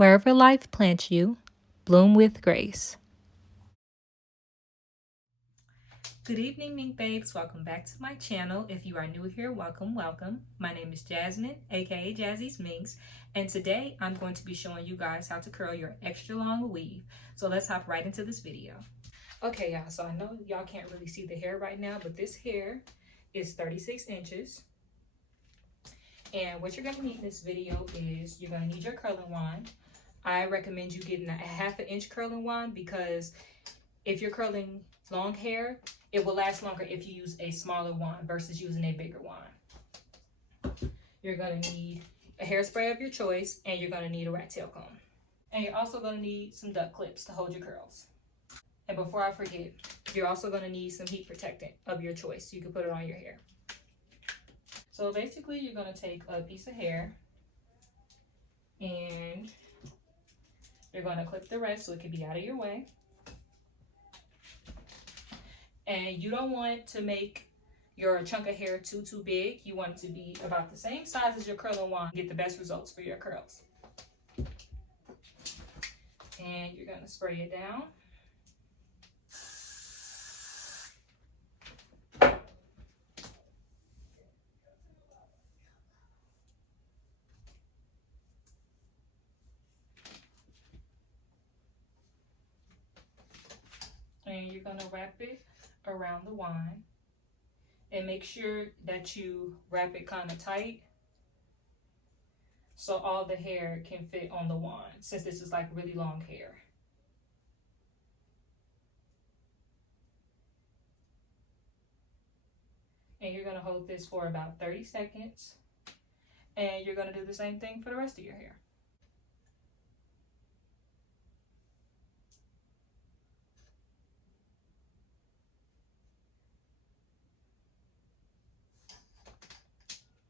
Wherever life plants you, bloom with grace. Good evening, Mink Babes. Welcome back to my channel. If you are new here, welcome, welcome. My name is Jasmine, aka Jazzy's Minks, and today I'm going to be showing you guys how to curl your extra long weave. So let's hop right into this video. Okay, y'all, so I know y'all can't really see the hair right now, but this hair is 36 inches. And what you're going to need in this video is you're going to need your curling wand. I recommend you getting a 1/2 inch curling wand because if you're curling long hair, it will last longer if you use a smaller wand versus using a bigger wand. You're going to need a hairspray of your choice, and you're going to need a rat tail comb. And you're also going to need some duck clips to hold your curls. And before I forget, you're also going to need some heat protectant of your choice so you can put it on your hair. So basically, you're going to take a piece of hair and you're going to clip the rest so it can be out of your way. And you don't want to make your chunk of hair too big. You want it to be about the same size as your curling wand to get the best results for your curls. And you're going to spray it down. And you're going to wrap it around the wand. And make sure that you wrap it kind of tight so all the hair can fit on the wand, since this is like really long hair. And you're going to hold this for about 30 seconds. And you're going to do the same thing for the rest of your hair.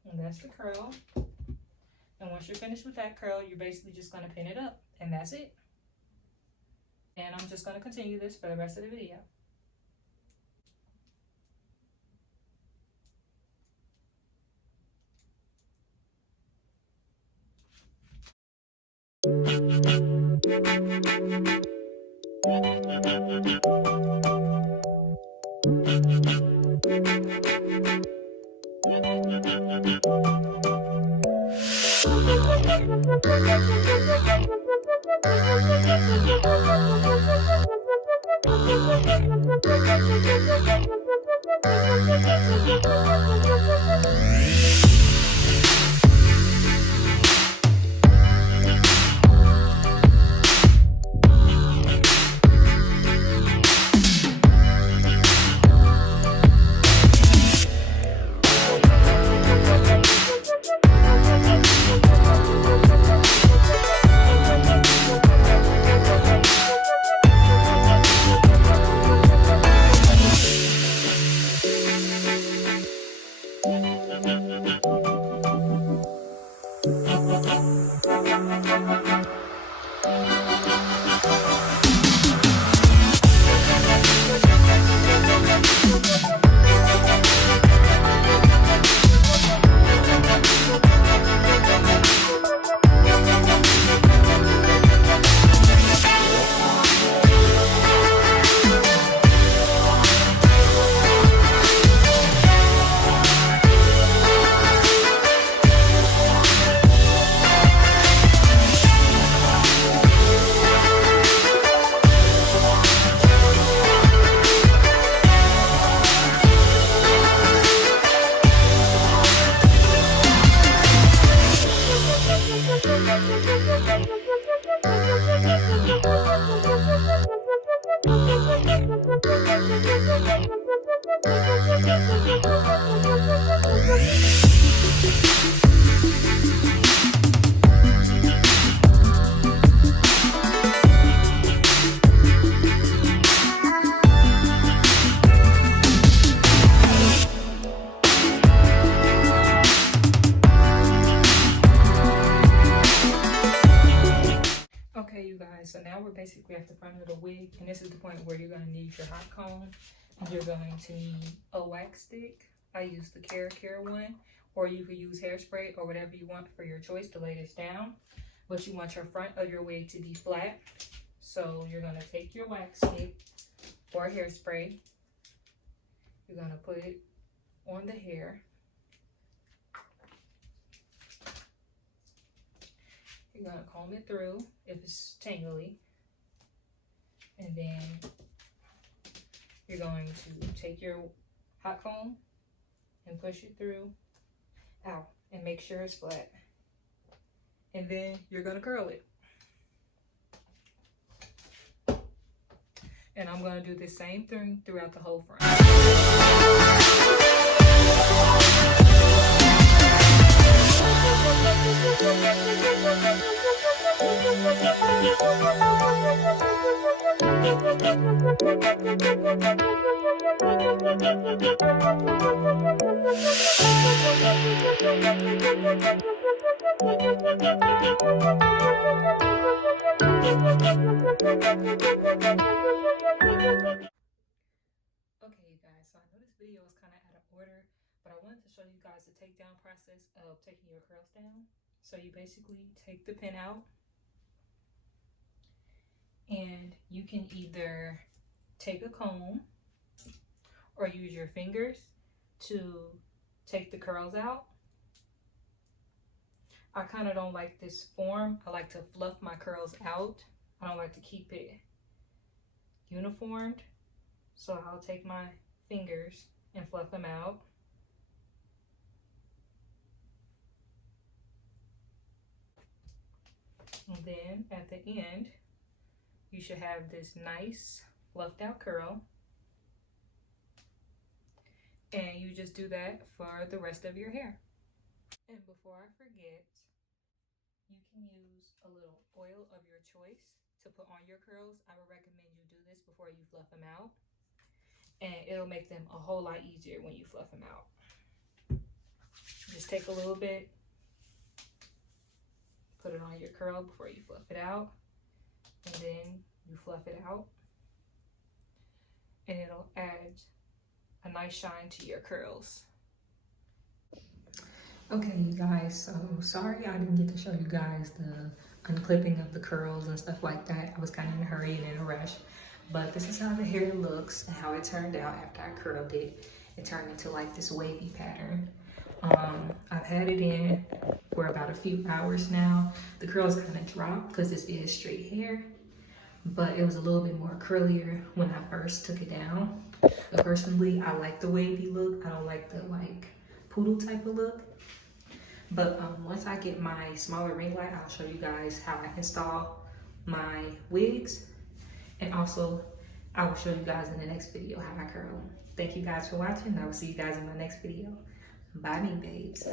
And that's the curl. And once you're finished with that curl, you're basically just going to pin it up. And that's it. And I'm just going to continue this for the rest of the video. Okay, you guys, so now we're basically at the front of the wig, and this is the point where you're going to need your hot comb. You're going to need a wax stick. I use the Care one, or you could use hairspray or whatever you want for your choice to lay this down. but you want your front of your wig to be flat. So you're gonna take your wax stick or hairspray. You're gonna put it on the hair. You're gonna comb it through if it's tangly. And then you're going to take your hot comb and push it through out and make sure it's flat. And then you're gonna curl it. And I'm gonna do the same thing throughout the whole front. Okay, you guys, so I know this video is kind of out of order, but I wanted to show you guys the takedown process of taking your curls down. So you basically take the pin out, and you can either take a comb or use your fingers to take the curls out. I kind of don't like this form. I like to fluff my curls out. I don't like to keep it uniformed. So I'll take my fingers and fluff them out. And then at the end, you should have this nice fluffed out curl. And you just do that for the rest of your hair. And before I forget, you can use a little oil of your choice to put on your curls. I would recommend you do this before you fluff them out. And it'll make them a whole lot easier when you fluff them out. Just take a little bit, put it on your curl before you fluff it out, and then you fluff it out, and it'll add a nice shine to your curls. Okay, you guys, so sorry I didn't get to show you guys the unclipping of the curls and stuff like that. I was kind of in a hurry and in a rush. But this is how the hair looks and how it turned out after I curled it. It turned into like this wavy pattern. I've had it in for about a few hours now. The curls kind of dropped because this is straight hair, but it was a little bit more curlier when I first took it down. But personally, I like the wavy look. I don't like the like poodle type of look. But once I get my smaller ring light, I'll show you guys how I install my wigs. And also, I will show you guys in the next video how I curl them. Thank you guys for watching. I will see you guys in my next video. Bye, Mink Babes.